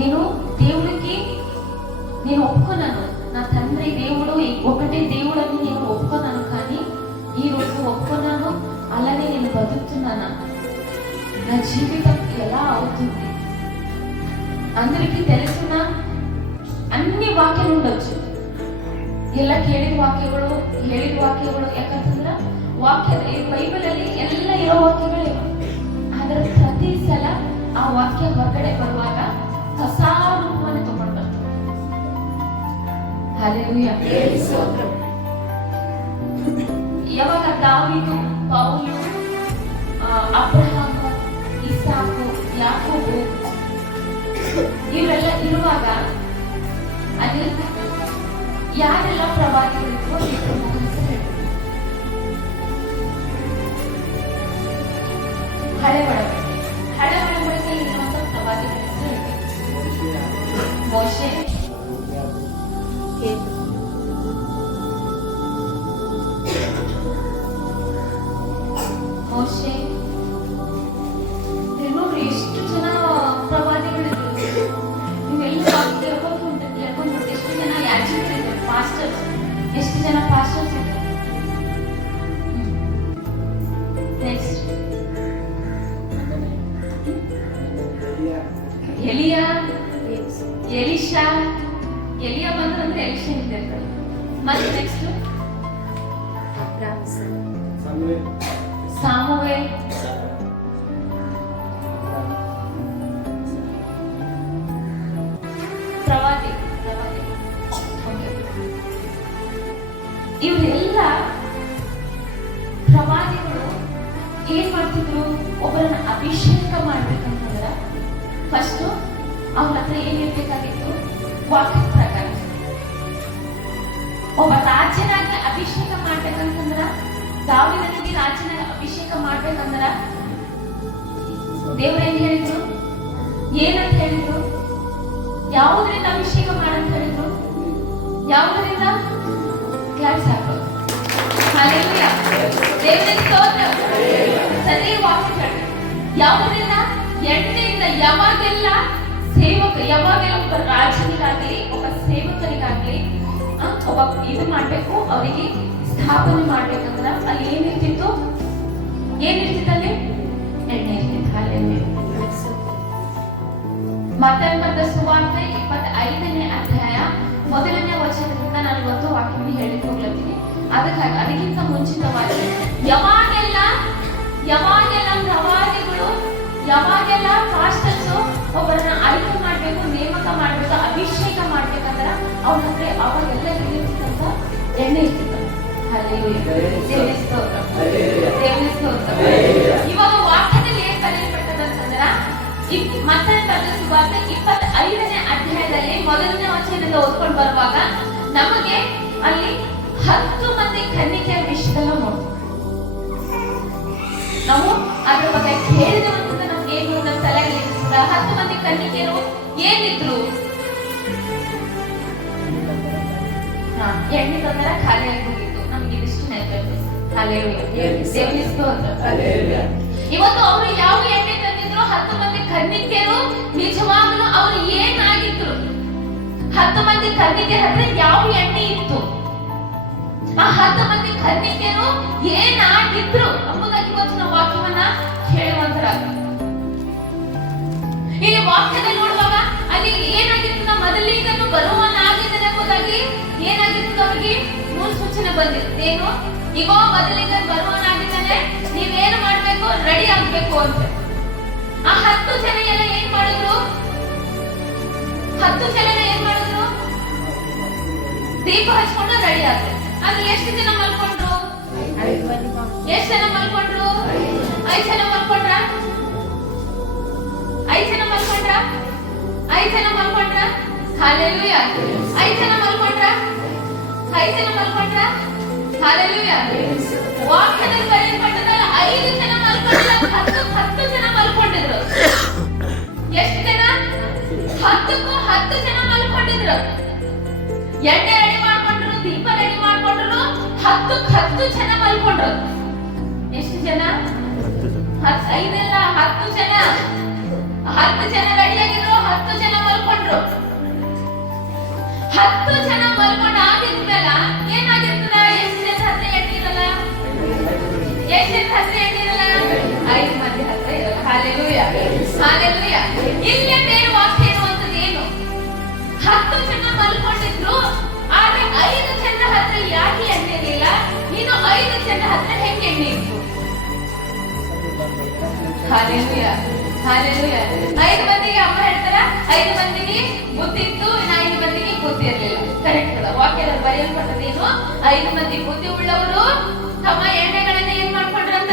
నేను దేవుడికి నేను ఒప్పుకున్నాను, నా తండ్రి దేవుడు ఒకటే దేవుడు అని నేను ఒప్పుకున్నాను. కానీ ఈ రోజు ఒప్పుకున్నాను, అలానే నేను బతుకుతున్నాను. నా జీవితం ఎలా అవుతుంది? అందరికీ తెలిసిన ಅನ್ಯ ವಾಕ್ಯಗಳು ఉండొచ్చు. ಎಲ್ಲ ಕೇಳಿದ ವಾಕ್ಯಗಳು ಯಾಕಂತಂದ್ರೆ ವಾಕ್ಯ ಬೈಬಲ್ ಅಲ್ಲಿ ಎಲ್ಲ ಇರೋ ವಾಕ್ಯಗಳಿವೆ. ಆದ್ರೆ ಪ್ರತಿ ಸಲ ಆ ವಾಕ್ಯ ಹೊರಗಡೆ ಬರುವಾಗ ಹೊಸ ರೂಪವನ್ನು ತಗೊಂಡು ಬರ್ತದೆ. ಹಲ್ಲೆಲೂಯಾ. ಯಾವಾಗ ದಾವೀದು, ಪೌಲು, ಅಬ್ರಹಾಮ, ಇಸಾಕು, ಯಾಕೋಬು ಇವರೆಲ್ಲ ಇರುವಾಗ ಅಲ್ಲಿ ಯಾರೆಲ್ಲ ಪ್ರವಾದಿಗಳಿದ್ರು ಹಳೆ ಒಡಂಬಡಿಕೆ ಇರುವಂತ ಪ್ರವಾದಿಗಳ ಮೋಶೆ, ನೋಡ್ರಿ ಎಷ್ಟು ಜನ ಪ್ರವಾದಿಗಳಿದ್ರು. ನೀವೆಲ್ಲ ಹೇಳ್ಕೊಂಡು ಎಷ್ಟು ಜನ ಯಾಜಕರಿದ್ರು, ಪಾಸ್ಟರ್ಸ್, ಎಷ್ಟು ಜನ ಪಾಸ್ಟರ್ಸ್ ಇದ್ರು. ನೆಕ್ಸ್ಟ್ ಎಲಿಯಾ ಬಂದ್ರೆ ಎಲಿಷಾ ಇರ್ತಾರೆ. ಮತ್ತೆ ನೆಕ್ಸ್ಟ್ ಸಾಮುವೇಲ್, ಪ್ರವಾದಿ. ಇವರೆಲ್ಲ ಪ್ರವಾದಿಗಳು ಏನ್ ಮಾಡ್ತಿದ್ರು? ಒಬ್ಬರನ್ನ ಅಭಿಷೇಕ ಮಾಡ್ಬೇಕಂತಂದ್ರ ಫಸ್ಟ್ ಅವ್ರ ಹತ್ರ ಏನಿರ್ಬೇಕಾಗಿತ್ತು? ವಾಕ್ಯ ಪ್ರಕಾರ. ಒಬ್ಬ ರಾಜನಾಗಿ ಅಭಿಷೇಕ ಮಾಡ್ಬೇಕಂತಂದ್ರ, ದಾವೀದನಿಗೆ ರಾಜನಾಗಿ ಅಭಿಷೇಕ ಮಾಡ್ಬೇಕಂದ್ರ ದೇವರೇನ್ ಹೇಳಿದ್ರು? ಏನಂತ ಹೇಳಿದ್ರು? ಯಾವುದರಿಂದ ಅಭಿಷೇಕ ಮಾಡಂತ ಹೇಳಿದ್ರು? ಯಾವುದರಿಂದ? ಕ್ಲಾಸ್ ಹಾಕೋ. ಹಲ್ಲೆಲೂಯಾ. ದೇವರಿಗೆ ಸ್ತೋತ್ರ. ಸರಿ ವಾಕ್ಯ ಹೇಳಿ. ಯಾವುದರಿಂದ? ಎಣ್ಣೆಯಿಂದ. ಯಾವಾಗೆಲ್ಲ ಒಬ್ಬ ರಾಜನಿಗಾಗ್ಲಿ, ಒಬ್ಬ ಸೇವಕರಿಗಾಗ್ಲಿ ಒಬ್ಬ ಇದು ಮಾಡ್ಬೇಕು, ಅವರಿಗೆ ಸ್ಥಾಪನೆ ಮಾಡ್ಬೇಕಂದ್ರ ಅಲ್ಲಿ ಏನಿರ್ತಿತ್ತು? ಅಲ್ಲಿ ಎಣ್ಣೆ ಇರ್ತಿತ್ತು. ಹಲ್ಲೆಲೂಯಾ. ಮತ್ತಾಯ ಬರೆದ ಸುವಾರ್ತೆ 25ನೇ ಅಧ್ಯಾಯ 1ನೇ ವಚನದಿಂದ ನಾನು ಒಂದು ವಾಕ್ಯವನ್ನು ಹೇಳಿ ಹೋಗ್ಲತ್ತೀನಿ. ಅದಕ್ಕಿಂತ ಮುಂಚಿತವಾಗಿ ಯಾವಾಗೆಲ್ಲ ಪ್ರವಾದಿಗಳು, ಯಾವಾಗೆಲ್ಲ ಪಾಸ್ಟರ್ಸ್ ಒಬ್ಬರನ್ನ ಆಯ್ಕೆ ಮಾಡ್ಬೇಕು, ನೇಮಕ ಮಾಡ್ಬೇಕು, ಅಭಿಷೇಕ ಮಾಡ್ಬೇಕಂದ್ರ ಅವ್ರ ಹತ್ರ ಅವಾಗೆಲ್ಲ ಇರ್ತಿತ್ತಂತ ಎಣ್ಣೆ ಇರ್ತಿತ್ತು. ದೇವರಿಗೆ ಸ್ತೋತ್ರ. ಇವಾಗ ವಾಕ್ಯದಲ್ಲಿ ಏನ್ ಬರೆಯಲ್ಪಟ್ಟದಂತಂದ್ರ ಮತ್ತಾಯ ಬರೆದ ಸುವಾರ್ತೆ 25ನೇ ಅಧ್ಯಾಯದಲ್ಲಿ 1ನೇ ವಚನದಿಂದ ಓದ್ಕೊಂಡು ಬರುವಾಗ ನಮಗೆ ಅಲ್ಲಿ 10 ಮಂದಿ ಕನ್ನಿಕೆಯರ ವಿಷಯದಲ್ಲ ನೋಡಿ. ನಾವು ಅದ್ರ ಬಗ್ಗೆ ಕೇಳಿದವಂತ ನಮ್ಗೆ ಏನು ನಮ್ಮ ತಲೆಯಲ್ಲಿ 10 ಮಂದಿ ಕನ್ನಿಕೆಯರು ಏನಿದ್ರು? ಎಣ್ಣೆ ತಂದ್ರೆ ಖಾಲಿ ಆಗಿ ಹೋಗಿತ್ತು. ನಮ್ಗೆ ಇದಿಷ್ಟು ನೆನಪು. ಇವತ್ತು ಅವರು ಯಾವ ಎಣ್ಣೆ ತಂದಿದ್ರು? 10 ಮಂದಿ ಕನ್ನಿಕೆಯರು ನಿಜವಾಗ್ಲೂ ಅವರು ಏನಾಗಿದ್ರು? 10 ಮಂದಿ ಕನ್ನಿಕೆಯರ ಹತ್ರ ಯಾವ ಎಣ್ಣೆ ಇತ್ತು? ಆ 10 ಮಂದಿ ಕನ್ನಿಕೆಯರು ಏನಾಗಿದ್ರು ಎಂಬುದಾಗಿ ಇವತ್ತು ನಾವು ವಾಕ್ಯವನ್ನ ಕೇಳುವಂತರ. ಇಲ್ಲಿ ವಾಕ್ಯದಲ್ಲಿ ನೋಡುವಾಗ ಅಲ್ಲಿ ಏನಾಗಿತ್ತು? ಮೊದಲಿಗನು ಬರುವವನಾಗಿದ್ದಾನೆ ಎಂಬುದಾಗಿ ಏನಾಗಿತ್ತು? ಅವರಿಗೆ ಮುನ್ಸೂಚನೆ ಬಂದಿತ್ತು. ಏನು? ಈಗ ಮೊದಲಿಗನು ಬರುವವನಾಗಿದ್ದಾನೆ, ನೀವೇನು ಮಾಡ್ಬೇಕು? ರೆಡಿ ಆಗ್ಬೇಕು ಅಂತ. ಆ 10 ಜನ ಎಲ್ಲ ಏನ್ ಮಾಡಿದ್ರು? 10 ಜನ ಏನ್ ಮಾಡಿದ್ರು? ದೀಪ ಹಚ್ಕೊಂಡು ರೆಡಿ ಆದ್ರು. ಅಲ್ಲಿ ಎಷ್ಟು ಜನ ಮಲ್ಕೊಂಡ್ರು? 5 ಜನ ಮಲ್ಕೊಂಡ್ರ? 5 ಜನ ಮಲ್ಕೊಂಡ್ರ? ಹಲ್ಲೆಲೂಯಾ. 5 ಜನ ಮಲ್ಕೊಂಡ್ರ? ಹಲ್ಲೆಲೂಯಾ. ವಾಕ್ಯದಲ್ಲಿ ಬರೆಯಲ್ಪಟ್ಟದಲ್ಲ 5 ಜನ ಮಲ್ಕೊಂಡಿಲ್ಲ, 10 ಜನ ಮಲ್ಕೊಂಡಿದ್ರು. ಎಷ್ಟು ಜನ? 10 ಜನ ಮಲ್ಕೊಂಡಿದ್ರು. ಎಣ್ಣೆ ರೆಡಿ ಮಾಡ್ಕೊಂಡ್ರು, ದೀಪ ರೆಡಿ ಮಾಡ್ಕೊಂಡ್ರು. 10 ಜನ ಮಲ್ಕೊಂಡ್ರು. ಎಷ್ಟು ಜನ? 5 ಅಲ್ಲ, 10 ಜನ. 10 ಜನ ರೆಡಿ ಆಗಿದ್ರು, 10 ಜನ ಮಲ್ಕೊಂಡ್ರು. ಬುದ್ಧಿ ಇತ್ತು, ಇನ್ನು 5 ಮಂದಿಗೆ ಬುದ್ಧಿ ಇರಲಿಲ್ಲ. ಕರೆಕ್ಟ್ ಅಲ್ಲ? ವಾಕ್ಯದಲ್ಲಿ ಬರೆಯಲ್ಪಟ್ಟದೇನು? 5 ಮಂದಿ ಬುದ್ಧಿ ಉಳ್ಳವರು ತಮ್ಮ ಎಣ್ಣೆಗಳನ್ನ ಏನ್ ಮಾಡ್ಕೊಂಡ್ರಂತ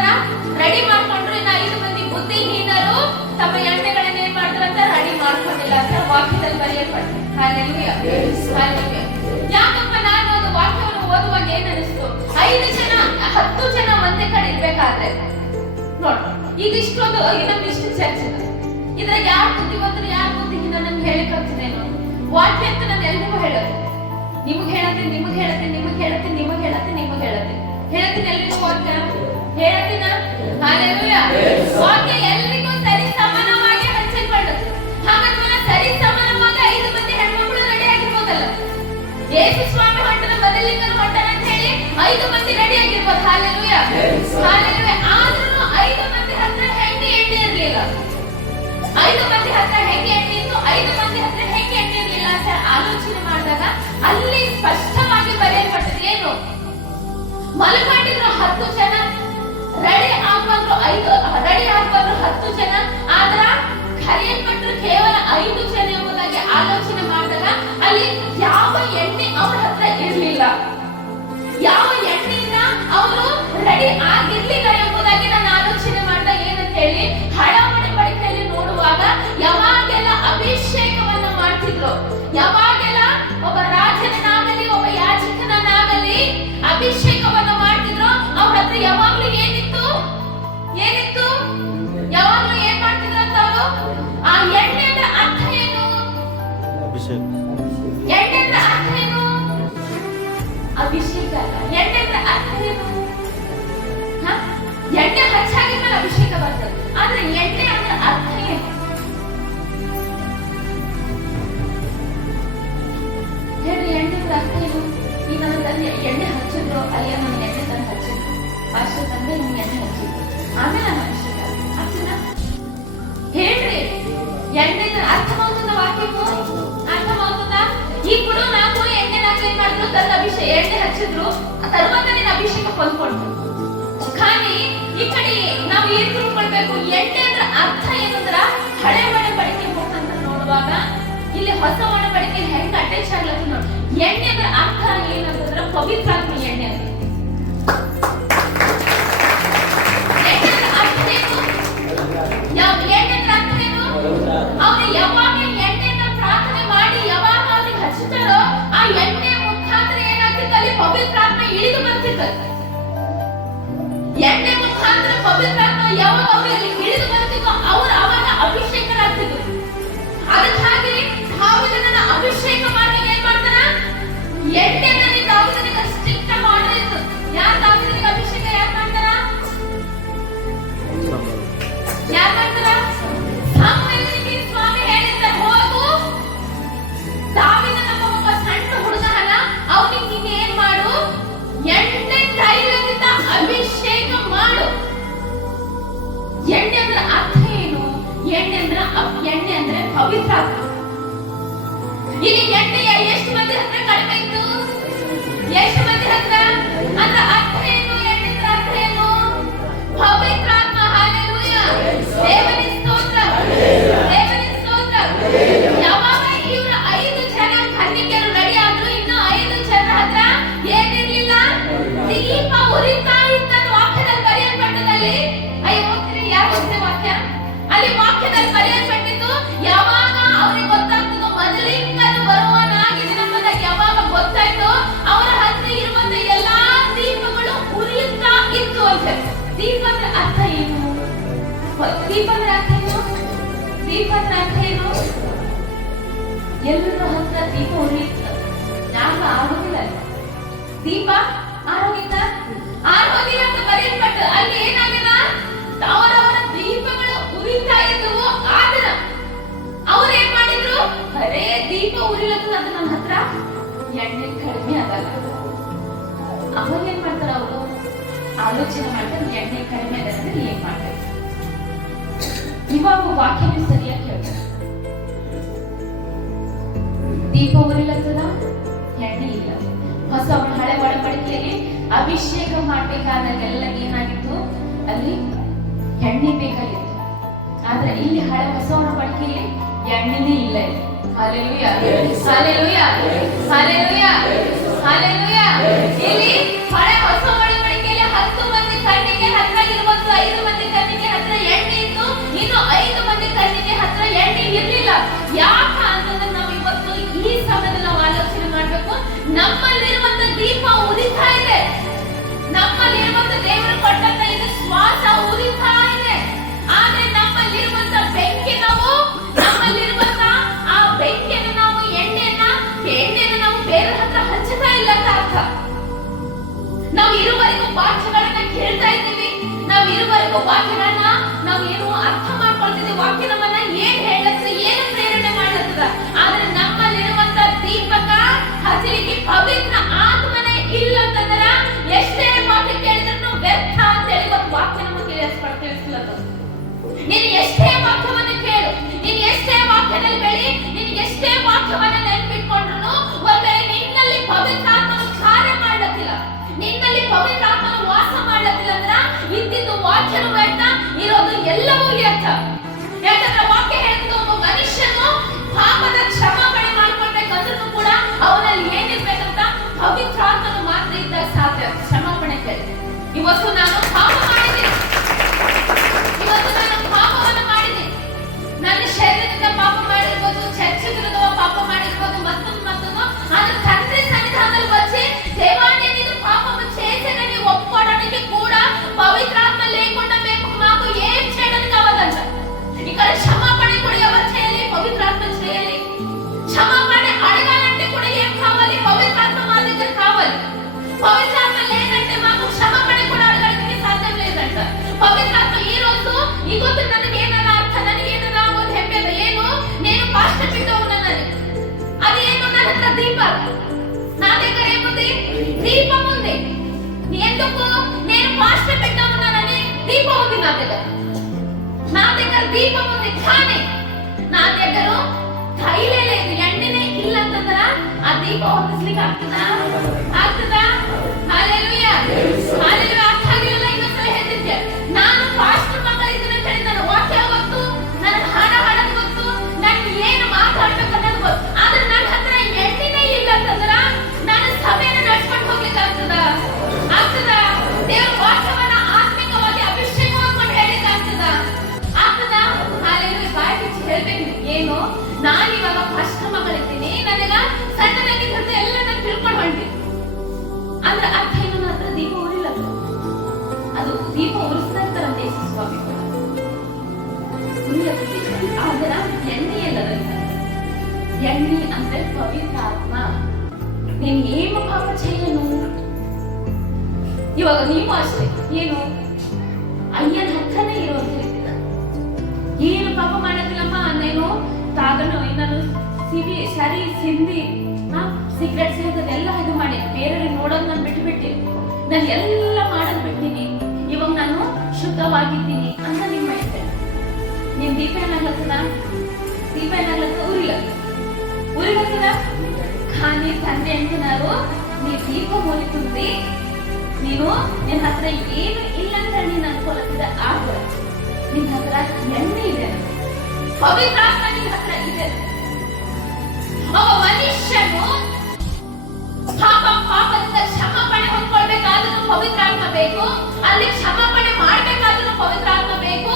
ರೆಡಿ ಮಾಡ್ಕೊಂಡ್ರು. ಇನ್ನು 5 ಮಂದಿ ಬುದ್ಧಿಹೀನರು ತಮ್ಮ ಎಣ್ಣೆಗಳನ್ನ ಏನ್ ಮಾಡಿದ್ರಂತ ರೆಡಿ ಮಾಡ್ಕೊಂಡಿಲ್ಲ ಅಂತ ವಾಕ್ಯದಲ್ಲಿ ಬರೆಯಲ್ಪಟ್ಟ. Hallelujah, hallelujah. ಯಾಕಪ್ಪ ನಾನು ಅದು ವಾಕ್ಯವನ್ನು ಓದುವಾಗ ಏನ್ ಅನಿಸ್ತು? 5 ಜನ 10 ಜನ ಒಂದೇ ಕಡೆ ಇರ್ಬೇಕಾದ್ರೆ ನೋಡ್, ಇದಿಷ್ಟೊಂದು ಇನ್ನೊಂದಿಷ್ಟು ಚರ್ಚೆ ಇದ್ರಾಗ ಯಾರು ಬುದ್ಧಿವಂತರು ಯಾರು ಬುದ್ಧಿಹೀನ ನನ್ಗೆ ಹೇಳಿಕ್ ಆಗ್ತದೇನು? ವಾಕ್ಯ ಅಂತ ನಾನು ಎಲ್ರಿಗೂ ಹೇಳೋದು, ನಿಮ್ಗೆ ಹೇಳತ್ತೆ, ನಿಮ್ಗೆ ಹೇಳತ್ತೆ, ನಿಮ್ಗೆ ಹೇಳತ್ತೆ, ನಿಮ್ಗೆ ಹೇಳತ್ತೆ, ನಿಮ್ಗೆ ಹೇಳತ್ತೆ, ಹೇಳ್ತೀನಿ ಎಲ್ರಿಗೂ ವಾಕ್ಯ ಹೇಳ್ತೀನ. ಹಲ್ಲೆಲೂಯಾ. ವಾಕ್ಯ ಎಲ್ರಿಗೂ ಸರಿ ಸಮಾನವಾಗಿ ಹಂಚಲ್ಪಡುತ್ತೆ. ಹಾಗಾದ್ರೆ ಸರಿ ಸಮಾನವಾಗಿ 5 ಮಂದಿ ಹೆಣ್ಮಕ್ಳು ರೆಡಿ ಆಗಿರ್ಬೋದಲ್ಲ? ಯೇಸು ಸ್ವಾಮಿ ಹೊಂಟನ, ಬದಲಿಂಗನ ಹೊಂಟನ ಅಂತ ಹೇಳಿ 5 ಮಂದಿ ರೆಡಿ ಆಗಿರ್ಬೋದು. Hallelujah, hallelujah. ಆದ್ರೂ 5 ಮಂದಿ ಹತ್ರ ಹೆಂಗೆ ಎಣ್ಣೆ ಇರ್ಲಿಲ್ಲ? 5 ಮಂದಿ ಹತ್ರ ಹೆಂಗೆ ಎಣ್ಣೆ ಇತ್ತು, 5 ಮಂದಿ ಹತ್ರ ಹೆಂಗೆ ಎಣ್ಣೆ ಇರ್ಲಿಲ್ಲ ಅಂತ ಆಲೋಚನೆ ಮಾಡಿದಾಗ ಅಲ್ಲಿ ಸ್ಪಷ್ಟವಾಗಿ ಬರೆಯಲ್ಪಟ್ಟது ಏನು? ಮಲ್ಕೊಂಡಿದ್ರು 10 ಜನ, ರೆಡಿ ಆಗ್ಬಂದ್ರು 10 ಜನ, ಆದ್ರ ಕರೆಯಲ್ಪಟ್ಟರು ಕೇವಲ 5 ಜನ ಎಂಬುದಾಗಿ ಆಲೋಚನೆ ಮಾಡಿದಾಗ ಅಲ್ಲಿ ಯಾವ ಎಣ್ಣೆ ಅವ್ರ ಹತ್ರ ಇರ್ಲಿಲ್ಲ, ಯಾವ ಎಣ್ಣೆಯಿಂದ ಅವರು ರೆಡಿ ಆಗಿರ್ಲಿಲ್ಲ ಎಂಬುದಾಗಿ ನಾನು ಆಲೋಚನೆ ಮಾಡಿದಾಗ ಏನಂತ ಹೇಳಿ ಹಳ ಒಡಂಬಡಿಕೆಯಲ್ಲಿ ನೋಡುವಾಗ ಯಾವಾಗೆಲ್ಲ ಅಭಿಷೇಕವನ್ನ ಮಾಡ್ತಿದ್ರು, ಯಾವಾಗೆಲ್ಲ ಒಬ್ಬ ರಾಜನಾಗಲಿ ಒಬ್ಬ ಯಾಜಕನಾಗಲಿ ಅಭಿಷೇಕವನ್ನ ಮಾಡ್ತಿದ್ರು, ಅವ್ರ ಹತ್ರ ಯಾವಾಗ್ಲೂ ಏನಿತ್ತು? ಯಾವಾಗ್ಲೂ ಏನ್ ಮಾಡ್ತಿದ್ರು ಅಂತ ಅವರು? ಆ ಎಣ್ಣೆ ಅಂದ್ರೆ ಅರ್ಥ ಏನು? ಎಣ್ಣೆ ಅಂದ್ರೆ ಅರ್ಥ ಏನು? ಅಭಿಷೇಕ ಅಲ್ಲ. ಎಣ್ಣೆ ಅಂದ್ರೆ ಅರ್ಥ ಏನು? ಎಣ್ಣೆ ಹಚ್ಚಾಗಿದ್ಮೇಲೆ ಅಭಿಷೇಕ ಬರ್ತದೆ, ಆದ್ರೆ ಎಣ್ಣೆ ಅಂದ್ರೆ ಅರ್ಥ ಏನು? ಹೇಳ್ರಿ, ಎಣ್ಣೆ ಅಂದ್ರೆ ಅರ್ಥ ಏನು? ಈಗ ನನ್ನ ತಂದೆ ಎಣ್ಣೆ ಹಚ್ಚಿದ್ರು, ಅಲ್ಲಿಯ ನನ್ನ ಎಣ್ಣೆ ತಂದು ಹಚ್ಚಿದ್ರು, ಅಷ್ಟು ತಂದೆ ನಿಮ್ಗೆ ಎಣ್ಣೆ ಹಚ್ಚಿದ್ರು, ಆಮೇಲೆ ನಾನು ಅಭಿಷೇಕ ಹಚ್ಚಿನ. ಹೇಳ್ರಿ, ಎಣ್ಣೆ ಅರ್ಥವಾಗುತ್ತ? ವಾಕ್ಯಕ್ಕೂ ಅರ್ಥವಾಗುತ್ತ? ఇప్పుడు నాకు ಎಣ್ಣೆ నాకు ಏನ್ ಮಾಡಿದ್ರು? ತಂದು ಅಭಿಷೇಕ ಎಣ್ಣೆ ಹಚ್ಚಿದ್ರು, ತರುవాత ನೀನು ಅಭಿಷೇಕ ಹೊಂದ್ಕೊಂಡ್ರು. ಖಾಲಿ ಈ ಕಡೆ ನಾವು ಏನ್ ತಿಳ್ಕೊಳ್ಬೇಕು? ಎಣ್ಣೆ ಅಂದ್ರೆ ಅರ್ಥ ಏನಂದ್ರ ಹಳೆ ಒಡಂಬಡಿಕೆ ಮುಖಾಂತರ ನೋಡುವಾಗ ಇಲ್ಲಿ ಹೊಸ ಒಡಂಬಡಿಕೆ ಹೆಂಗ್ ಅಟ್ಯಾಚ್ ಆಗ್ಲತ್ತ ನೋಡಿ. ಎಣ್ಣೆ ಅಂದ್ರೆ ಅರ್ಥ ಏನಂತಂದ್ರ ಪವಿತ್ರಾತ್ಮ. ಎಣ್ಣೆ ಅಂದ್ರೆ ಅರ್ಥ ಏನು? ಎಣ್ಣೆ ಅಂದ್ರೆ ಅರ್ಥ ಏನು? ಅವ್ರು ಯಾವಾಗ ಎಣ್ಣೆಯನ್ನ ಪ್ರಾರ್ಥನೆ ಮಾಡಿ ಯಾವಾಗ ಅವ್ರಿಗೆ ಹಚ್ಚುತ್ತಾರೋ ಆ ಎಣ್ಣೆ ಮುಖಾಂತರ ಏನಾಗ್ತಿತ್ತು? ಅಲ್ಲಿ ಪವಿತ್ರಾತ್ಮ ಇಳಿದು ಬರ್ತಿತ್ತು. ಎಣ್ಣೆ ಮುಖಾಂತರ ಪವಿತ್ರಾತ್ಮ ಯಾವಾಗ ಅವರಲ್ಲಿ ಇಳಿದು ಬರ್ತಿತ್ತು ಅವರು ಅವಾಗ ಅಭಿಷೇಕರಾಗ್ತಿದ್ರು. ಅದಕ್ಕಾಗಿ ದಾವೀದನನ್ನ ಅಭಿಷೇಕ ಮಾಡಿ ಏನ್ ಮಾಡ್ತಾನ? ಎಣ್ಣೆನಲ್ಲಿ ದಾವೀದನಿಗೆ ಸ್ಟ್ರಿಕ್ಟ್ ಆರ್ಡರ್ ಇತ್ತು. ಯಾರು ದಾವೀದನಿಗೆ ಅಭಿಷೇಕ ಯಾರು ಮಾಡ್ತಾರ? ಯಾರು ಮಾಡ್ತಾರ? ಸಾಮುವೇಲನಿಗೆ ಸ್ವಾಮಿ ಹೇಳಿದ, ಹೋಗು ದಾವೀದನ ಒಬ್ಬ ಸಣ್ಣ ಹುಡುಗ ಅಲ್ಲ, ಅವನಿಗೆ ನೀನು ಏನ್ ಮಾಡು? ಎಣ್ಣೆ ತೈಲದಿಂದ ಅಭಿಷೇಕ ಮಾಡು. ಎಣ್ಣೆ ಅಂದ್ರೆ ಅರ್ಥ ಏನು? ಎಣ್ಣೆ ಅಂದ್ರೆ ಪವಿತ್ರಾತ್ಮ. ಇಲ್ಲಿ ಎಣ್ಣೆಯ ಎಷ್ಟು ಮಂದಿ ಹತ್ರ ಕಡಿಮೆ ಇತ್ತು? ಎಷ್ಟು ಮಂದಿ ಹತ್ರ? ಅಂದ್ರೆ ಅರ್ಥ ಏನು? ಎಣ್ಣೆ ಅಂದ್ರೆ ಅರ್ಥ ಏನು? ಪವಿತ್ರಾತ್ಮ. ಹಲ್ಲೆಲೂಯಾ, ದೇವರೇ ಸ್ತೋತ್ರ, ದೇವರೇ ಸ್ತೋತ್ರ. ಯಾವಾಗ ಇವ್ರ 5 ಜನ ಕನ್ನಿಕೆಯರು ರೆಡಿ ಆದ್ರು, ಇನ್ನು 5 ಜನ ಹತ್ರ ಏನಿರ್ಲಿಲ್ಲ? ದೀಪ ಉರಿತಾ ಇತ್ತು. ವಾಕ್ಯದಲ್ಲಿ ಬರೆಯಲ್ಪಟ್ಟದಲ್ಲಿ ಯಾರು ಗೊತ್ತೇ ವಾಕ್ಯ? ಅಲ್ಲಿ ವಾಕ್ಯದಲ್ಲಿ ಬರೆಯಲ್ಪಟ್ಟಿದ್ದು ಯಾವಾಗ ಅವ್ರಿಗೆ ಗೊತ್ತಾಗ್ತದೋ ಮೊದಲಿಂಗನು ಬರುವನಾಗಿದ್ದನೆಂಬುದಾಗಿ ಯಾವಾಗ ಗೊತ್ತಾಯ್ತೋ ಅವರ ಹತ್ರ ಇರುವಂತ ಎಲ್ಲಾ ದೀಪಗಳು ಉರಿಯುತ್ತಾ ಇತ್ತು ಅಂತ. ದೀಪ ಅಂದ್ರೆ ಅರ್ಥ ಏನು? ದೀಪ ಅಂದ್ರೆ ಅರ್ಥ ಏನು? ದೀಪ ಅಂದ್ರೆ ಅರ್ಥ ಏನು? ಎಲ್ಲರ ಹತ್ರ ದೀಪ ಉರಿಯುತ್ತ, ಯಾರು ಆರೋಗಿಲ್ಲ. ದೀಪ ಆರೋಗಿಲ್ಲ ಅಂತ ಬರೆಯಲ್ಪಟ್ಟು ಅಲ್ಲಿ ಏನಾಗಿಲ್ಲ? ಅವರವರ ದೀಪಗಳು ಉರಿತಾ ಇದ್ದವು. ಆದ್ರೆ ಅವ್ರು ಏನ್ ಮಾಡಿದ್ರು? ಅರೇ ದೀಪ ಉರಿಲತ್ತದ ಅಂತ ನನ್ನ ಹತ್ರ ಎಣ್ಣೆ ಕಡಿಮೆ ಆಗಲ್ಲ. ಅವಾಗ ಏನ್ ಮಾಡ್ತಾರ? ಅವರು ಆಲೋಚನೆ ಮಾಡ್ತಾರೆ, ಎಣ್ಣೆ ಕಡಿಮೆ ಆಗತ್ತೆ ಏನ್ ಮಾಡ್ತಾರೆ? ಇವಾಗ ವಾಕ್ಯನೇ ಸರಿಯಾಗಿ ಕೇಳ್ತಾರೆ. ದೀಪ ಉರಿಲತ್ತದ, ಎಣ್ಣೆ ಇಲ್ಲ. ಹೊಸ ಹಳೆ ಒಡಂಬಡಿಕೆಯಲ್ಲಿ ಅಭಿಷೇಕ ಮಾಡ್ಬೇಕಾದಾಗೆಲ್ಲ ಏನಾಗಿತ್ತು? ಅಲ್ಲಿ ಎಣ್ಣೆ ಬೇಕಾಗಿತ್ತು. ಆದ್ರೆ ಇಲ್ಲಿ ಹೊಸ ಒಡಂಬಡಿಕೆಯಲ್ಲಿ ಎಣ್ಣೆನೇ ಇಲ್ಲ. Hallelujah. Hallelujah. Hallelujah. Hallelujah. ಇಲ್ಲಿ ಹಳೆ ಹೊಸ ಒಡಂಬಡಿಕೆಯಲ್ಲಿ 10 ಮಂದಿ ಕನ್ನಿಕೆ ಹತ್ರ 25 ಮಂದಿ ಕನ್ನಿಕೆ ಹತ್ರ ಎಣ್ಣೆ ಇತ್ತು, ಇನ್ನು 5 ಮಂದಿ ಕನ್ನಿಕೆ ಹತ್ರ ಎಣ್ಣೆ ಇರಲಿಲ್ಲ. ಯಾಕ ಅಂತಂದ್ರೆ ನಾವು ಇವತ್ತು ಈ ಸಮಯದಲ್ಲಿ ನಾವು ಆಲೋಚನೆ ಮಾಡಬೇಕು, ನಮ್ಮಲ್ಲಿರುವಂತ ದೀಪ ಉರಿತಾ ಇದೆ, ನಮ್ಮಲ್ಲಿರುವಂತ ದೇವರು ಕೊಟ್ಟಂತ ಇದು ಶ್ವಾಸ ಉರಿತಾ ಇದೆ. ಆದ್ರೆ ನಮ್ಮಲ್ಲಿರುವಂತ ಬೆಂಕಿ ನಮ್ಮಲ್ಲಿರುವಂತ ಆ ಬೆಂಕಿಯನ್ನು ನಾವು ಎಣ್ಣೆಯನ್ನು ನಾವು ಬೇರೆ ಹತ್ರ ಹಂಚುತ್ತಾ ಇಲ್ಲ ಅಂತ ಅರ್ಥ. ನಾವು ಇರುವರೆಗೂ ವಾಕ್ಯಗಳನ್ನ ಕೇಳ್ತಾ ಇದ್ದೀವಿ, ನಾವು ಇರುವರೆಗೂ ವಾಕ್ಯಗಳನ್ನ ನಾವು ಏನು ಅರ್ಥ ಮಾಡ್ಕೊಳ್ತಿದ್ದೀವಿ, ವಾಕ್ಯ ನಮ್ಮನ್ನ ಏನ್ ಹೇಳುತ್ತೆ, ಏನು ಪ್ರೇರಣೆ ಮಾಡುತ್ತದ. ಆದ್ರೆ ನಮ್ಮಲ್ಲಿರುವಂತ ದೀಪಕ ಹಚ್ಚಲಿಕ್ಕೆ ಪವಿತ್ರ ಆತ್ಮನೇ ಇಲ್ಲ ಅಂತಂದ್ರ ಎಷ್ಟೇ ವಾಕ್ಯ ಕೇಳಿದ್ರು ವ್ಯರ್ಥ ಅಂತ ಹೇಳಿ ಒಂದು ವಾಕ್ಯ ನಮಗೆ ತಿಳಿಸ್ಕೊಳ್ತಿಲ್ಲ. ನೀನು ಎಷ್ಟೇ ವಾಕ್ಯವನ್ನು ಕೇಳು, ನೀನು ಎಷ್ಟೇ ವಾಕ್ಯದಲ್ಲಿ ಬೆಳಿ, ನೀನು ಎಷ್ಟೇ ವಾಕ್ಯವನ್ನ ನೆನಪಿಟ್ಕೊಂಡ್ರು ಒಮ್ಮೆ ನಿನ್ನಲ್ಲಿ ಪವಿತ್ರಾತ್ಮನು ಕಾರ್ಯ ಮಾಡಲಿಲ್ಲ, ನಿನ್ನಲ್ಲಿ ಪವಿತ್ರಾತ್ಮನು ವಾಸ ಮಾಡಲಿಲ್ಲ ಅಂದ್ರ ಇದ್ದಿದ್ದು ವಾಕ್ಯನು ವ್ಯರ್ಥ, ಇರೋದು ಎಲ್ಲವೂ ವ್ಯರ್ಥ. ಯಾಕಂದ್ರೆ ವಾಕ್ಯ ಹೇಳ್ತದೆ, ಒಬ್ಬ ಮನುಷ್ಯನು ಪಾಪದ ಕ್ಷಮಾಪಣೆ ಮಾಡ್ಕೊಳ್ಬೇಕಂದ್ರೂ ಕೂಡ ಅವನಲ್ಲಿ ಏನಿರ್ಬೇಕಂತ ಪವಿತ್ರಾತ್ಮನು ಮಾತ್ರ ಇದ್ದಾಗ ಸಾಧ್ಯ ಕ್ಷಮಾಪಣೆ ಕೇಳಿ. ಇವತ್ತು ನಾನು ಪಾಪ ಮಾಡಿದ್ದೀನಿ, ಇವತ್ತು ನಾನು ಪಾಪವನ್ನು ಮಾಡಿದ್ದೀನಿ, ನನ್ನ ಶರೀರದಿಂದ ಪಾಪ ಮಾಡಿರ್ಬೋದು, ಚರ್ಚೆಗಿರುವ ಪಾಪ ಮಾಡಿರ್ಬೋದು, ಮತ್ತೊಂದು ಆದ್ರೆ ತಂದೆ ಸನ್ನಿಧಾನದಲ್ಲಿ వచ్చి దేవా నేను పాపము చేశానని ఒప్పుకోవడానికి కూడా పవిత్రాత్మ లేకుండా మాకు ఏం చేయడానికి అవ్వదంట. ఇక్కడ క్షమాపణ కూడా ఎవరు చేయాలి? పవిత్రాత్మ చేయాలి. క్షమాపణ అడగాలంటే కూడా ఏం కావాలి? పవిత్రాత్మ మా దగ్గర కావాలి. పవిత్రాత్మ లేదంటే మాకు క్షమాపణ కూడా అడగడానికి సాధ్యం లేదంట. పవిత్రాత్మ ఈ రోజు ಇವತ್ತು ನನಗೇನಲ್ಲ ಅರ್ಥ, ನನಗೇನಲ್ಲ ಒಂದು ಹೆಮ್ಮೆ ಏನು, నేను ಪಾಸ್ಟರ್ ಬಿಟ್ಟು ఉన్నానని, అదేంటో నా దగ్గర దీప, నా దగ్గర ఏముంది? దీపం ఉంది. ఎందుకు? నేను పాస్టర్ బిడ్డ ఉన్నానని దీపం ఉంది నా దగ్గర, నా దగ్గర దీపం ఉంది. కానీ నా దగ్గర కైలే లేదు, ఎండినే ಇಲ್ಲ ಅಂತಂದ್ರ ಆ ದೀಪ ಹೊತ್ತಿಸ್ಲಿಕ್ಕೆ ಆಗ್ತದಾ? Hallelujah, hallelujah. ಅರ್ಥ ಆಗಿಲ್ಲ, ಇನ್ನೊಂದ್ಸಲ ಹೇಳ್ತಿದ್ದೆ. ನಾನು ಪಾಸ್ಟರ್ ಮಕ್ಕಳಿದ್ದೀನಿ ಅಂತ ಹೇಳಿ ನನ್ನ ವಾಕ್ಯ ಗೊತ್ತು, ನನ್ನ ಹಾಡ ಹಾಡೋದು ಗೊತ್ತು, ನಾನು ಏನು ಮಾತಾಡ್ಬೇಕು ಅನ್ನೋದು ಗೊತ್ತು. ಆದ್ರೆ ನನ್ನ ಹತ್ರ ಎಣ್ಣೆನೇ ಇಲ್ಲ ಅಂತಂದ್ರ ನಾನು ಸಭೆಯನ್ನು ನಡ್ಸ್ಕೊಂಡು ಹೋಗ್ಲಿಕ್ಕೆ ಆಗ್ತದ? ದೇವರ ವಾಕ್ಯವನ್ನ ಆತ್ಮಿಕವಾಗಿ ಅಭಿಷೇಕ ಮಾಡ್ಕೊಂಡು ಹೇಳಿಕ್ಕೆ ಆಗ್ತದ? ಹಲ್ಲೆಲೂಯಾ. ಬಾಯಿ ಬಿಚ್ಚಿ ಹೇಳ್ಬೇಕು ಏನು, ನಾನು ಇವಾಗ ಪಾಸ್ಟರ್ ಮಗಳಿದ್ದೀನಿ, ನನಗ ಸಣ್ಣದಾಗಿ ಕರೆದು ಎಲ್ಲ ನಾನು ತಿಳ್ಕೊಂಡು ಹೊಂಟಿ ಅಂದ್ರೆ ಅರ್ಥ ಏನು? ನನ್ನ ಹತ್ರ ದೀಪ ಉರಿಲ್ಲ, ಅದು ದೀಪ ಉರಿಸ್ತಾ ಇರ್ತಾರ ದೇಶ ಸ್ವಾಮಿ ಆದ್ರ ಎಣ್ಣೆ ಎಲ್ಲದಂತ. ఎన్ని అంటే పవిత్రాత్మ. నేను ఏం పాప చేయను, ಇವಾಗ ನೀವು ಅಷ್ಟೇ, ಏನು ಅಯ್ಯನ ಹತ್ರನೇ ಇರೋದು ಹೇಳ್ತಿದ್ದ, ಏನು ಪಾಪ ಮಾಡೋದಿಲ್ಲಮ್ಮ, ನಾನು ತಾಗನು ನಾನು ಸರಿ ಸಿಂಧಿ ಸಿಗರೆಟ್ ಸೇರಿದ ಎಲ್ಲ ಇದು ಮಾಡಿ ಬೇರೆಯವ್ರಿಗೆ ನೋಡೋದು ನಾನು ಬಿಟ್ಟು ನಾನು ಎಲ್ಲ ಮಾಡೋದು ಬಿಟ್ಟಿನಿ, ಇವಾಗ ನಾನು ಶುದ್ಧವಾಗಿದ್ದೀನಿ ಅಂತ ನಿಮ್ಮ ಹೇಳ್ತೇನೆ. ನಿಮ್ ದೀಪ ಏನಾಗ್ಲತ್ತದ? ದೀಪ ಏನಾಗ್ಲತ್ತದ? ఉరిగొస్తదా? కానీ తండ్రి అంటున్నారు, నీ దీపం ఒలుతుంది, నేను హತ್ರ ಏನು ಇಲ್ಲ ಅಂತ ನೀನು ಅನ್ಕೊಳ್ಳುತ್ತಿದ್ದ, ಆದ್ರೆ ನಿನ್ನ ಹತ್ರ ಎಣ್ಣೆ ಇದೆ, ಪವಿತ್ರಾತ್ಮ ನಿನ್ನ ಹತ್ರ ಇದೆ. ಒಬ್ಬ ಮನುಷ್ಯನು ಪಾಪದಿಂದ ಕ್ಷಮಾಪಣೆ ಹೊಂದ್ಕೊಳ್ಬೇಕಾದ್ರೂ ಪವಿತ್ರಾತ್ಮ ಬೇಕು, ಅಲ್ಲಿ ಕ್ಷಮಾಪಣೆ ಮಾಡ್ಬೇಕಾದ್ರೂ ಪವಿತ್ರಾತ್ಮ ಬೇಕು,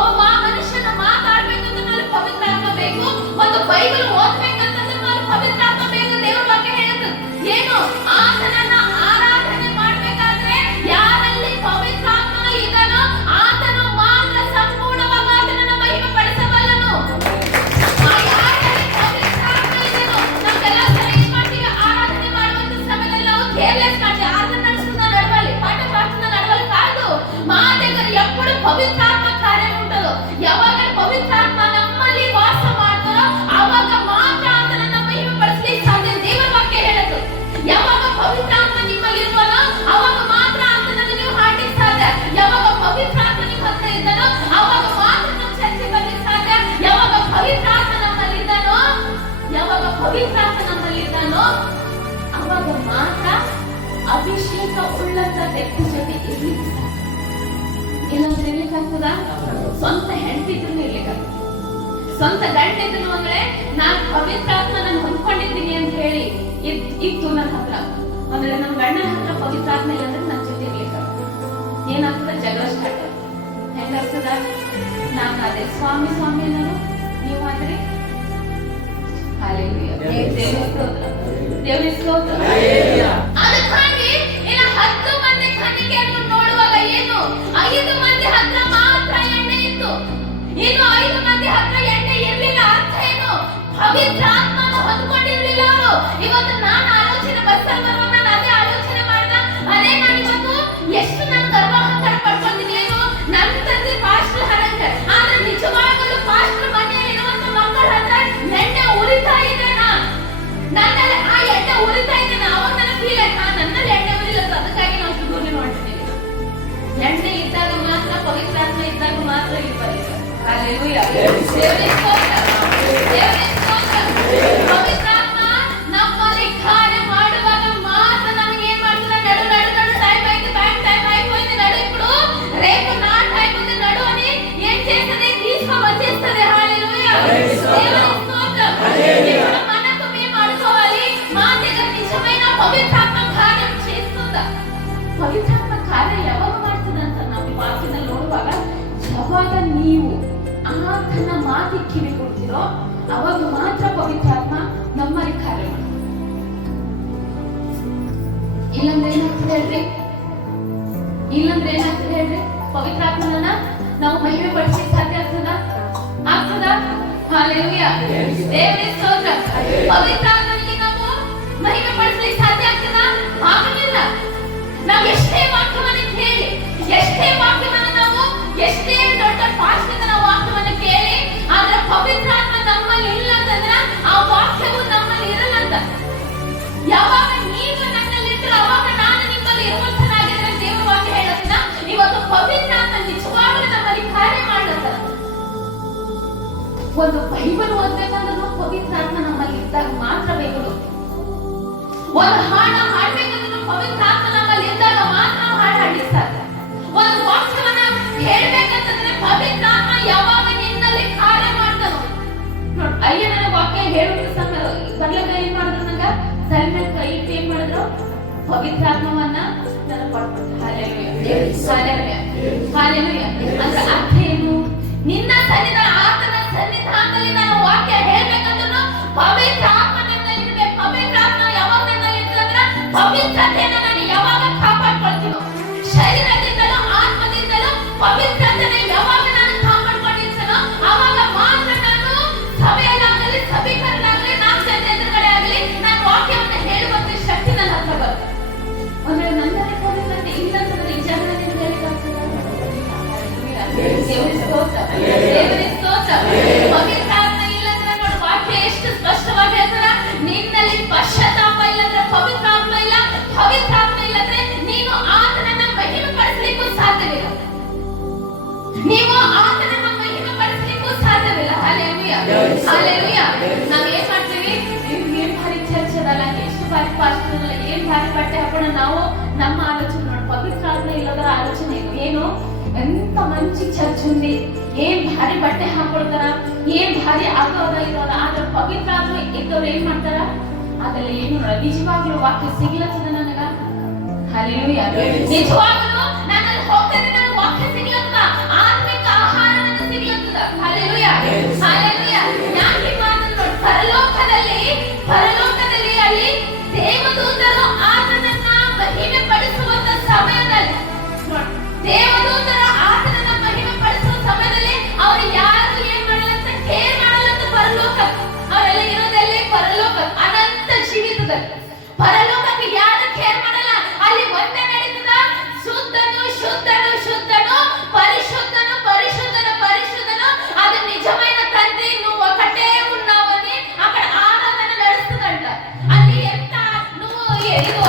ಒಬ್ಬ ಮನುಷ್ಯನ ಮಾತಾಡ್ಬೇಕಂದ್ರೆ ಪವಿತ್ರಾತ್ಮ ಬೇಕು, ಒಂದು ಬೈಬಲ್ ಓದ್ಬೇಕಂತಂದ್ರೆ ಪವಿತ್ರಾತ್ಮ ಬೇಕು. ದೇವರ ಬಗ್ಗೆ ಹೇಳುತ್ತದೆ ಏನು, ಆತನನ್ನ ಆರಾಧನೆ ಮಾಡ್ಬೇಕಾದ್ರೆ ಯಾರಲ್ಲಿ ಪವಿತ್ರಾತ್ಮ ಇದನೋ ಆತನು ಮಾತ್ರ ಸಂಪೂರ್ಣವಾಗಿ ಆತನನ್ನ ಮಹಿಮೆ ಪಡಿಸಬಲ್ಲನು. ಯಾರಲ್ಲಿ ಪವಿತ್ರಾತ್ಮ ಇದನೋ ನಮ್ಗೆಲ್ಲ ಸರಿ ಮಾಡ್ತೀವಿ, ಆರಾಧನೆ ಮಾಡುವಂತ ಸಮಯದಲ್ಲಿ ನಾವು ಕೇರ್ಲೆಸ್ ಮಾಡ್ತೀವಿ, ಆರಾಧನೆ ನಡೆಸುತ್ತ ನಡವಳಿ, ಪಾಠ ಪ್ರಾರ್ಥನೆ ನಡವಳಿ ಕಾದು మా దగ్గర ఎప్పుడు పవిత్రాత్మ కార్యం ఉంటుందో, ಯಾವಾಗ ಪವಿತ್ರಾತ್ಮ ನಮ್ಮಲ್ಲಿ ವಾಸ ಮಾಡ್ತಾರೋ ಆವಾಗ ಮಾತ್ರ ಆತನನ್ನ ಮಹಿಮೆ ಪಡಿಸಲಿಕ್ಕೆ ಸಾಧ್ಯ. ದೇವರ ವಾಕ್ಯ ಹೇಳುತ್ತೆ, ಯಾವಾಗ ಪವಿತ್ರಾತ್ಮ ನಿಮ್ಮಲ್ಲಿ ಇರುವನೋ ಆವಾಗ ಮಾತ್ರ ಆತನನ್ನ ನೀವು ಹಾಡಲಿಕ್ಕೆ ಸಾಧ್ಯ. ಯಾವಾಗ ಪವಿತ್ರಾತ್ಮ ನಿಮ್ಮ ಹತ್ರ ಇದ್ದಾನೋ ಆವಾಗ ಮಾತ್ರ ನಾವು ಚರ್ಚೆ ಬರ್ಲಿಕ್ಕೆ ಸಾಧ್ಯ. ಯಾವಾಗ ಪವಿತ್ರಾತ್ಮ ನಮ್ಮಲ್ಲಿದ್ದಾನೋ ಆವಾಗ ಮಾತ್ರ ಅಭಿಷೇಕ ಉಳ್ಳಂತ ವ್ಯಕ್ತಿ ಜೊತೆ ಇರ್ಲಿಕ್ಕೆ ಸಾಧ್ಯ. ಇಲ್ಲಾಂದ್ರೆ ಇರ್ಲಿಕ್ಕಾಗ್ತದ? ಸ್ವಂತ ಹೆಂಡತಿದ್ರು ಇರ್ಲಿಕ್ಕಾಗ್ತದ, ಸ್ವಂತ ಗಂಡ ಇದ್ರು ಅಂದ್ರೆ ನಾನ್ ಪವಿತ್ರಾತ್ಮ ನಾನು ಹೊಂದ್ಕೊಂಡಿದ್ದೀನಿ ಅಂತ ಹೇಳಿ ಇತ್ತು ನನ್ನ ಹತ್ರ. ಅಂದ್ರೆ ನನ್ನ ಗಂಡನ ಹತ್ರ ಪವಿತ್ರಾತ್ಮ ಇಲ್ಲ ಅಂದ್ರೆ ನನ್ನ ಜೊತೆ ಏನಾಗ್ತದ, ಜಗಳ ಸ್ಟಾರ್ಟ್. ಹೆಂಗಾಗ್ತದ? ನಾನು ಅದೇ ಸ್ವಾಮಿ ಸ್ವಾಮಿ ಅನ್ನೋದು, ನೀವು ಆದ್ರೆ ದೇವರ ಸ್ತೋತ್ರ. ಅದಕ್ಕಾಗಿ 10 ಮಂದಿ ಕನ್ನಿಕೆಯನ್ನು ನೋಡುವಾಗ ಏನು 5 ಮಂದಿ ಹತ್ರ ಮಾತ್ರ ಎಣ್ಣೆ ಇತ್ತು, ಇನ್ನು 5 ಮಂದಿ ಹತ್ರ ಎಣ್ಣೆ ಇರ್ಲಿಲ್ಲ. ಅರ್ಥ ಏನು? ಪವಿತ್ರಾತ್ಮನ ಹೊಂದ್ಕೊಂಡಿರ್ಲಿಲ್ಲ ಅವರು. ಇವತ್ತು ನಾನು ಆಲೋಚನೆ ಬಸ್ಸಲ್ಲಿ ಬರುವಾಗ ನಾನು ಅದೇ ಆಲೋಚನೆ ಮಾಡಿದ, ಅದೇ ನಾನು ಇವತ್ತು ಎಷ್ಟು ನಾನು ಗರ್ವಾಹಂಕಾರ ಪಡ್ಕೊಂಡಿದ್ದೀನಿ. ಏನು ನನ್ನ ತಂದೆ ಪಾಸ್ಟರ್ ಹರಂಗ, ಆದ್ರೆ ನಿಜವಾಗಲೂ ಪಾಸ್ಟರ್ ಮನೆಯಲ್ಲಿ ಇರುವಂತ ಮಕ್ಕಳ ಹತ್ರ ಎಣ್ಣೆ ಉರಿತಾ ಇದೆ. ನನ್ನಲ್ಲಿ ಆ ಎಣ್ಣೆ ಉರಿತಾ ಇದೆ. ಅವಾಗ ನನಗೆ ಫೀಲ್ ಆಯ್ತು, ನನ್ನಲ್ಲಿ ಎಣ್ಣೆ ಉರಿಲ್ಲ, ಅದಕ್ಕಾಗಿ ನಾವು ಶುದ್ಧಿ ಮಾಡ್ತಿದ್ದೀವಿ. ಎಣ್ಣೆ ಇದ್ದಾಗ ಮಾತ್ರ, ಪವಿತ್ರಾತ್ಮ ಇದ್ದಾಗ ಮಾತ್ರ ಇರ್ಬಾರ್ದು. ಹಲ್ಲೆಲೂಯಾ. ದೇವರೇ ಸ್ತೋತ್ರ, ದೇವರೇ ಸ್ತೋತ್ರ. ಪವಿತ್ರಾತ್ಮ ನಮ್ಮಲ್ಲಿ ಕಾರ್ಯ ಮಾಡುವಾಗ ಮಾತ್ರ ನಮಗೆ ಏನ್ ಮಾಡ್ತದೆ, ನಡು ಟೈಮ್ ಆಯ್ತು, ಬ್ಯಾಂಕ್ ಟೈಮ್ అయిపోయింది, నడు ఇప్పుడు రేపు నా టైం ఉంది, నడు అని ఏం చేస్తది, తీసుకొని వచ్చేస్తది. హల్లెలూయా. దేవరೇ స్తోత్ర. ఇప్పుడు మనకు మేము అడుకోవాలి, మా దగ్గర నిజమైన పవిత్రాత్మ కార్యం చేస్తుందా? పవిత్రాత్మ కార్యం ಯಾವಾಗ ಮಾಡ್ತದಂತ ನಾವು ವಾಕ್ಯದಲ್ಲಿ ನೋಡುವಾಗ, ಯಾವಾಗ ನೀವು ಆತನ ಮಾತಿಗೆ ಕಿವಿ ಕೊಡ್ತೀರೋ ಅವಾಗ ಮಾತ್ರ ಪವಿತ್ರಾತ್ಮ ನಮ್ಮಲ್ಲಿ ಕಾರ್ಯ ಮಾಡ್ತಾರೆ. ಇಲ್ಲಂದ್ರೆ ಏನಾಗ್ತದೆ ಹೇಳ್ರಿ? ಪವಿತ್ರಾತ್ಮನ ನಾವು ಮಹಿಮೆ ಪಡಿಸಲಿಕ್ಕೆ ಸಾಧ್ಯ ಆಗ್ತದ? ಹಲ್ಲೆಲೂಯಾ. ದೇವರೇ ಸ್ತೋತ್ರ. ಪವಿತ್ರಾತ್ಮನಿಗೆ ನಾವು ಮಹಿಮೆ ಪಡಿಸಲಿಕ್ಕೆ ಸಾಧ್ಯ ಆಗ್ತದ? ಆಗಲಿಲ್ಲ. ನಾವು ಎಷ್ಟೇ ವಾಕ್ಯವನ್ನು ಕೇಳಿ, ಎಷ್ಟೇ ವಾಕ್ಯವನ್ನು ನಾವು ಎಷ್ಟೇ ದೊಡ್ಡ ಪಾಸ್ಟರ್ನ ನಾವು ವಾಕ್ಯವನ್ನು ಕೇಳಿ, ಆದ್ರೆ ಪವಿತ್ರಾತ್ಮ ನಮ್ಮಲ್ಲಿ ಇಲ್ಲ ಅಂತಂದ್ರೆ ಆ ವಾಕ್ಯವು ನಮ್ಮಲ್ಲಿ ಇರಲ್ಲ ಅಂತ. ಯಾವಾಗ ನೀವು ನನ್ನಲ್ಲಿದ್ರೆ ಅವಾಗ ನಾನು ನಿಮ್ಮಲ್ಲಿ ಇರುವಂತನಾಗಿದ್ರೆ ದೇವರ ವಾಕ್ಯ ಹೇಳುತ್ತಾ, ಇವತ್ತು ಪವಿತ್ರಾತ್ಮ ನಿಜವಾಗ್ಲೂ ನಮ್ಮಲ್ಲಿ ಕಾರ್ಯ ಮಾಡುತ್ತಾರೆ. ಒಂದು ಬೈಬಲ್ ಓದ್ಬೇಕಂದ್ರೂ ಪವಿತ್ರಾತ್ಮ ನಮ್ಮಲ್ಲಿ ಇದ್ದಾಗ ಮಾತ್ರ ಬೈಬಲ್. ಒಂದು ಹಾಡು ಹಾಡ್ಬೇಕಂದ್ರೂ ಪವಿತ್ರಾತ್ಮ ನಮ್ಮಲ್ಲಿ ಇದ್ದಾಗ ಮಾತ್ರ ಹಾಡು ಹಾಡ್ಲಿಕ್ಕೆ ಸಾಧ್ಯ. ಒಂದು ವಾಕ್ಯವನ್ನ ಹೇಳ್ಬೇಕಂತಂದ್ರೆ ಪವಿತ್ರಾತ್ಮ ಯಾವಾಗ ನಿನ್ನಲ್ಲಿ ಕಾರ್ಯ ಮಾಡ್ತಾನೋ. ನೋಡಿ, ಅಯ್ಯ ನನ್ನ ವಾಕ್ಯ ಹೇಳುವಂತ ಸಮಯ ಬರ್ಲಕ್ಕ ಏನ್ ಮಾಡಿದ್ರು, ನಂಗ ತಲೆ ಕೈ ಇಟ್ಟು ಏನ್ ಮಾಡಿದ್ರು, ಪವಿತ್ರಾತ್ಮವನ್ನ ನನ್ನ ಕೊಟ್ಬಿಟ್ಟು. Hallelujah, hallelujah, hallelujah. ಅಂದ್ರೆ ಅರ್ಥ ಏನು? ನಿನ್ನ ಸನ್ನಿಧಾನ, ಆತನ ಸನ್ನಿಧಾನದಲ್ಲಿ ನಾನು ವಾಕ್ಯ ಹೇಳ್ಬೇಕಂದ್ರೂ ಪವಿತ್ರಾತ್ಮ ನನ್ನಲ್ಲಿ ಇರ್ಬೇಕು. ಪವಿತ್ರಾತ್ಮ ಯಾವಾಗ ನನ್ನಲ್ಲಿ ಇರ್ತದಂದ್ರೆ ಪವಿತ್ರತೆಯನ್ನ ನಾನು ಯಾವಾಗ ಕಾಪಾಡ್ಕೊಳ್ತೀನೋ, ಶರೀರದಿಂದಲೂ ಆತ್ಮದಿಂದಲೂ ಪವಿತ್ರತೆನ ಯಾವಾಗ ನಾನು ಕಾಪಾಡ್ಕೊಂಡಿರ್ತೀನೋ ಅವಾಗ ಮಾತ್ರ ನಾನು ಸಭೆಯಲ್ಲಾಗಲಿ, ಸಭೀಕರणाಗಲಿ, 4 ಜನ ಎದುರುಗಡೆ ಆಗಲಿ ನಾನು ವಾಕ್ಯವನ್ನು ಹೇಳುವಂತ ಶಕ್ತಿ ನನ್ನ ಹತ್ರ ಬರುತ್ತೆ. ಅಂದ್ರೆ ನನ್ನಲ್ಲಿ ಪವಿತ್ರತೆ ಇಲ್ಲಂತಂದ್ರೆ ಈ ಜನ ದೇವರೇ ಸ್ತೋತ್ರ, ದೇವರೇ ಸ್ತೋತ್ರ. ಪವಿತ್ರಾತ್ಮ ಇಲ್ಲಂದ್ರೆ ನೋಡಿ ವಾಕ್ಯ ಎಷ್ಟು ಸ್ಪಷ್ಟವಾಗಿ ಹೇಳ್ತಾರ, ನಿನ್ನಲ್ಲಿ ಪಶ್ಚಾತ್ತಾಪ ಇಲ್ಲಂದ್ರೆ ಪವಿತ್ರಾತ್ಮ ಇಲ್ಲ, ಪವಿತ್ರಾತ್ಮ ಇಲ್ಲಂದ್ರೆ ನೀನು ಆತನನ್ನ ಮಹಿಮೆ ಪಡಿಸಲಿಕ್ಕೂ ಸಾಧ್ಯವಿಲ್ಲ, ನೀವು ಆತನನ್ನ ಮಹಿಮೆ ಪಡಿಸಲಿಕ್ಕೂ ಸಾಧ್ಯವಿಲ್ಲ. Hallelujah, hallelujah. ನಾವ್ ಏನ್ ಮಾಡ್ತೀವಿ, ಏನ್ ಭಾರಿ ಚರ್ಚ್ ಅದಲ್ಲ, ಎಷ್ಟು ಭಾರಿ ಪಾಸ್ಟರ್ ಅದಲ್ಲ, ಏನ್ ಭಾರಿ ಬಟ್ಟೆ ಹಾಕೋಣ, ನಾವು ನಮ್ಮ ಆಲೋಚನೆ ನೋಡಿ. ಪವಿತ್ರಾತ್ಮ ಇಲ್ಲದರ ಆಲೋಚನೆ ಏನು? ಎಂತ ಮಂಚಿ ಚರ್ಚ್ ఉంది, ಏನ್ ಭಾರಿ ಬಟ್ಟೆ ಹಾಕೊಳ್ತಾರ, ಏನ್ ಭಾರಿ ಆಗೋದ ಇರೋದ. ಆದ್ರೆ ಪವಿತ್ರಾತ್ಮ ಇದ್ದವ್ರು ಏನ್ ಮಾಡ್ತಾರ? ಅದ್ರಲ್ಲಿ ಏನು ನಿಜವಾಗ್ಲೂ ವಾಕ್ಯ ಸಿಗ್ಲತ್ತದ ನನಗ. ಹಲ್ಲೆಲೂಯಾ. ನಿಜವಾಗ್ಲೂ ನಾನು ಹೋಗ್ತೇನೆ, ನನಗೆ ವಾಕ್ಯ ಸಿಗ್ಲತ್ತದ, ಆತ್ಮಿಕ ಆಹಾರ ನನಗೆ ಸಿಗ್ಲತ್ತದ. Hallelujah, hallelujah. ಯಾಕೆ ಮಾತನ್ನ ನೋಡಿ, ಪರಲೋಕದಲ್ಲಿ ಅಲ್ಲಿ ದೇವದೂತರು ಆತನನ್ನ ಮಹಿಮೆ ಪಡಿಸುವಂತ ಸಮಯದಲ್ಲಿ ನೋಡಿ, ದೇವದೂತರು ಆತನನ್ನ ಮಹಿಮೆ ಪಡಿಸುವ ಸಮಯದಲ್ಲಿ ಅವರು ಯಾರು ಏನ್ ಮಾಡಲ್ಲ ಅಂತ ಕೇರ್ ಮಾಡಲ್ಲ ಅಂತ ಪರಲೋಕ. ಅವರೆಲ್ಲ ಇರೋದೆಲ್ಲಿ? ಪರಲೋಕ, ಅನಂತ ಜೀವಿತದಲ್ಲಿ. ಪರಲೋಕಕ್ಕೆ ಯಾರು ಕೇರ್ ಮಾಡಲ್ಲ. ಅಲ್ಲಿ ಒಂದೇ ನಡೀತದ, ಶುದ್ಧನು ಶುದ್ಧನು ಶುದ್ಧನು, ಪರಿಶುದ್ಧನು ಪರಿಶುದ್ಧನು ಪರಿಶುದ್ಧನು. ಅದು ನಿಜమైన ತಂದೆ నువ్వు ఒకటే ఉన్నావని అక్కడ ఆరాధన నడుస్తుందంట. ಅಲ್ಲಿ ಎಂತ నువ్వు ಇದು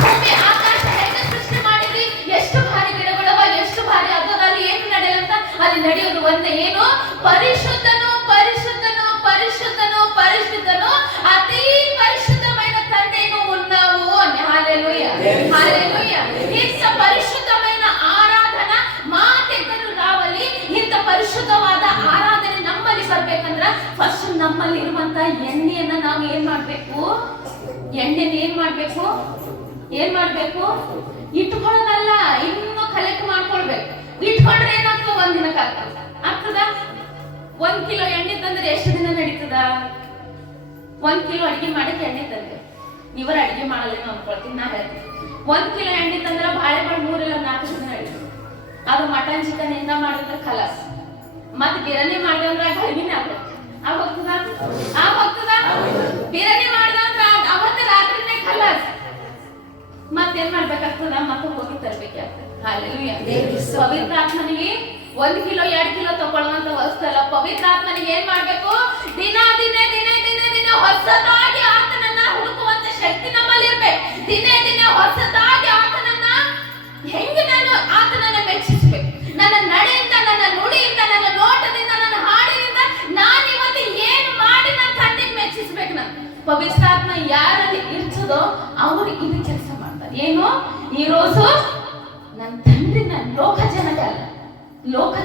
ಭೂಮಿ ಆಕಾಶ ಹೆಂಗ ಸೃಷ್ಟಿ ಮಾಡಿದ್ರಿ, ಎಷ್ಟು ಭಾರಿ ಗಿಡಗಳವ, ಎಷ್ಟು ಭಾರಿ ಅದರಲ್ಲಿ ಏನು ನಡೆಯಲ್ಲ. ಅಲ್ಲಿ ನಡೆಯೋದು ಒಂದೇ, ಏನು? ಪರಿಶುದ್ಧನು ಪರಿಶುದ್ಧನು ಪರಿಶುದ್ಧನು ಪರಿಶುದ್ಧನು, ಅತಿ ಪರಿಶುದ್ಧమైన తండ్రి నువ్వు ఉన్నావు అని. హల్లెలూయా, హల్లెలూయా. ఇంత పరిశుద్ధమైన ఆరాధన మా దగ్గర రావాలి. ఇంత పరిశుద్ధವಾದ ಆರಾಧನೆ ಫಸ್ಟ್ ನಮ್ಮಲ್ಲಿ ಇರುವಂತ ಎಣ್ಣೆಯನ್ನ ನಾವು ಏನ್ ಮಾಡ್ಬೇಕು? ಏನ್ ಮಾಡ್ಬೇಕು? ಇಟ್ಕೊಳ್ಳೋದಲ್ಲ, ಇನ್ನು ಕಲೆಕ್ಟ್ ಮಾಡ್ಕೊಳ್ಬೇಕು. ಇಟ್ಕೊಂಡ್ರೆ ಏನಾಗ್ತದ? ಒಂದಿನಕ್ಕೆ ಆಗ್ತದ? 1 ಕಿಲೋ ಎಣ್ಣೆ ತಂದ್ರೆ ಎಷ್ಟು ದಿನ ನಡೀತದ? 1 ಕಿಲೋ ಅಡಿಗೆ ಮಾಡಕ್ಕೆ ಎಣ್ಣೆ ತಂದ್ರೆ, ನೀವರ ಅಡಿಗೆ ಮಾಡಲ್ಲ ಅನ್ಕೊಳ್ತೀನಿ ನಾ ಹೇಳ್ತೀನಿ. 1 ಕಿಲೋ ಎಣ್ಣೆ ತಂದ್ರೆ ಬಾಳೆಬಾಳ್ 3 ಇಲ್ಲ 4 ದಿನ ನಡೀತದೆ. ಅದು ಮಟನ್ ಚಿಕನ್ ಇಂದ ಮಾಡಿದ್ರೆ ಖಲಾಸ್. ಮತ್ ಬಿರಿಯಾನಿ ಮಾಡಿದ್ರೆ ಕಡಿಮೆನೇ ಆಗ್ತದ. ಬಿರಿಯಾನಿ ಮಾಡಿದ್ರೆ ಅವತ್ತ ರಾತ್ರಿನೇ ಖಲಾಸ್. ಮತ್ತೇನ್ ಮಾಡ್ಬೇಕಾಗ್ತದ? ಮತ್ತೆ ಹೋಗಿ ತರ್ಬೇಕಾಗ್ತದೆ. ಹಲ್ಲೆಲೂಯಾ. ಪವಿತ್ರ ಆತ್ಮನಿಗೆ 1 ಕಿಲೋ 2 ಕಿಲೋ ತಗೊಳ್ಳುವಂತ ವಸ್ತು ಅಲ್ಲ. ಪವಿತ್ರ ಆತ್ಮನಿಗೆ ಏನ್ ಮಾಡ್ಬೇಕು? ದಿನ ಹೊಸದಾಗಿ ಆತನನ್ನ ಹುಡುಕುವಂತ ಶಕ್ತಿ ನಮ್ಮಲ್ಲಿ ಇರ್ಬೇಕು. ದಿನ ಹೊಸದಾಗಿ ಆತನನ್ನ ಹೆಂಗೆ ನಾನು ಆತನನ್ನ ಮೆಚ್ಚಿಸ್ಬೇಕು? ನನ್ನ ನಡೆಯಿಂದ, ನನ್ನ ನುಡಿಯಿಂದ, ನನ್ನ ನೋಟದಿಂದ, ನನ್ನ ಹಾಡಿನಿಂದ ನಾನು ಇವತ್ತು ಏನ್ ಮಾಡಿ ನನ್ನ ತಂದೆಗೆ ಮೆಚ್ಚಿಸ್ಬೇಕು? ನಾನು ಪವಿತ್ರಾತ್ಮ ಯಾರಲ್ಲಿ ಇರ್ತದೋ ಅವರು ಇದು ಕೆಲಸ ಮಾಡ್ತಾರೆ. ಏನು? ಈ ರೋಸು ನನ್ನ ತಂದೆ, ನನ್ನ ಲೋಕ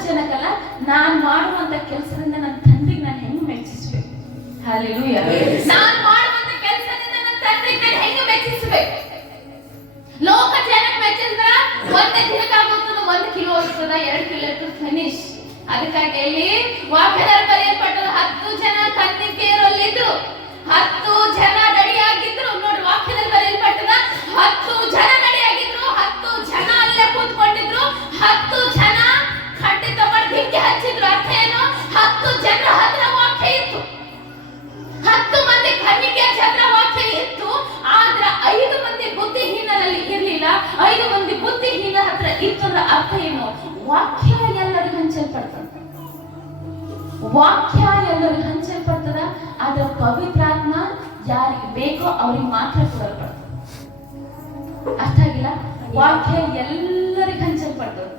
ಜನಕ್ಕಲ್ಲ, ನಾನ್ ಮಾಡುವಂತ ಕೆಲಸದಿಂದ ನನ್ನ ತಂದೆಗೆ ನಾನು ಹೆಂಗ್ ಮೆಚ್ಚಿಸ್ಬೇಕು? ಹಲ್ಲೆಲೂಯಾ. ನಾನ್ ಮಾಡುವಂತ ಕೆಲಸದಿಂದ ನನ್ನ ತಂದೆಗೆ ನಾನು ಹೆಂಗ್ ಮೆಚ್ಚಿಸ್ಬೇಕು? ಲೋಕ ಜನಕ್ಕೆ ಮೆಚ್ಚಿಸಿದ್ರ ಒಂದೇ ದಿನಕ್ಕಾಗುತ್ತದೆ, 1 ಕಿಲೋ ಇರ್ತದ, 2 ಕಿಲೋ ಇರ್ತದ, ಫಿನಿಶ್. ಅದಕ್ಕಾಗಿ ಇಲ್ಲಿ ವಾಕ್ಯದಲ್ಲಿ ಬರೆಯಲ್ಪಟ್ಟದ 10 ಜನ ಕನ್ನಿಕೆಯರಲ್ಲಿದ್ರು, 10 ಜನ ರೆಡಿಯಾಗಿದ್ರು. ನೋಡ್ರಿ, ವಾಕ್ಯದಲ್ಲಿ ಬರೆಯಲ್ಪಟ್ಟದ 10 ಜನ ರೆಡಿಯಾಗಿದ್ರು, 10 ಜನ ಅಲ್ಲೇ ಕೂತ್ಕೊಂಡಿದ್ರು, 10 ಜನ ಖಂಡಿತ ಮಾಡಿ ಬೆಂಕಿ ಹಚ್ಚಿದ್ರು. ಅರ್ಥ ಏನು? 10 ಜನರ ಹತ್ರ ವಾಕ್ಯ ಇತ್ತು, 10 ಮಂದಿ ಕನ್ನಿಕೆಯರ ಹತ್ರ ವಾಕ್ಯ ಇತ್ತು. ಆದ್ರೆ 5 ಮಂದಿ ಬುದ್ಧಿಹೀನರಲ್ಲಿ ಇರ್ಲಿಲ್ಲ. 5 ಮಂದಿ ಬುದ್ಧಿಹೀನ ಹತ್ರ ಇತ್ತು. ಅರ್ಥ ಏನು? ವಾಕ್ಯ ಎಲ್ಲರಿಗೂ ಹಂಚಲ್ಪಡ್ತದ. ಆದ್ರೆ ಪವಿತ್ರಾತ್ಮ ಯಾರಿಗೆ ಬೇಕೋ ಅವ್ರಿಗೆ ಮಾತ್ರ ಕೊಡಲ್ಪಡ್ತದೆ. ಅರ್ಥ ಆಗಿಲ್ಲ? ವಾಕ್ಯ ಎಲ್ಲರಿಗೂ ಹಂಚಲ್ಪಡ್ತದೆ.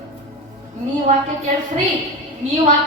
ನೀ ವಾಕ್ಯ ಕೇಳಿ ಫ್ರೀ, ನೀ ವಾಕ್ಯ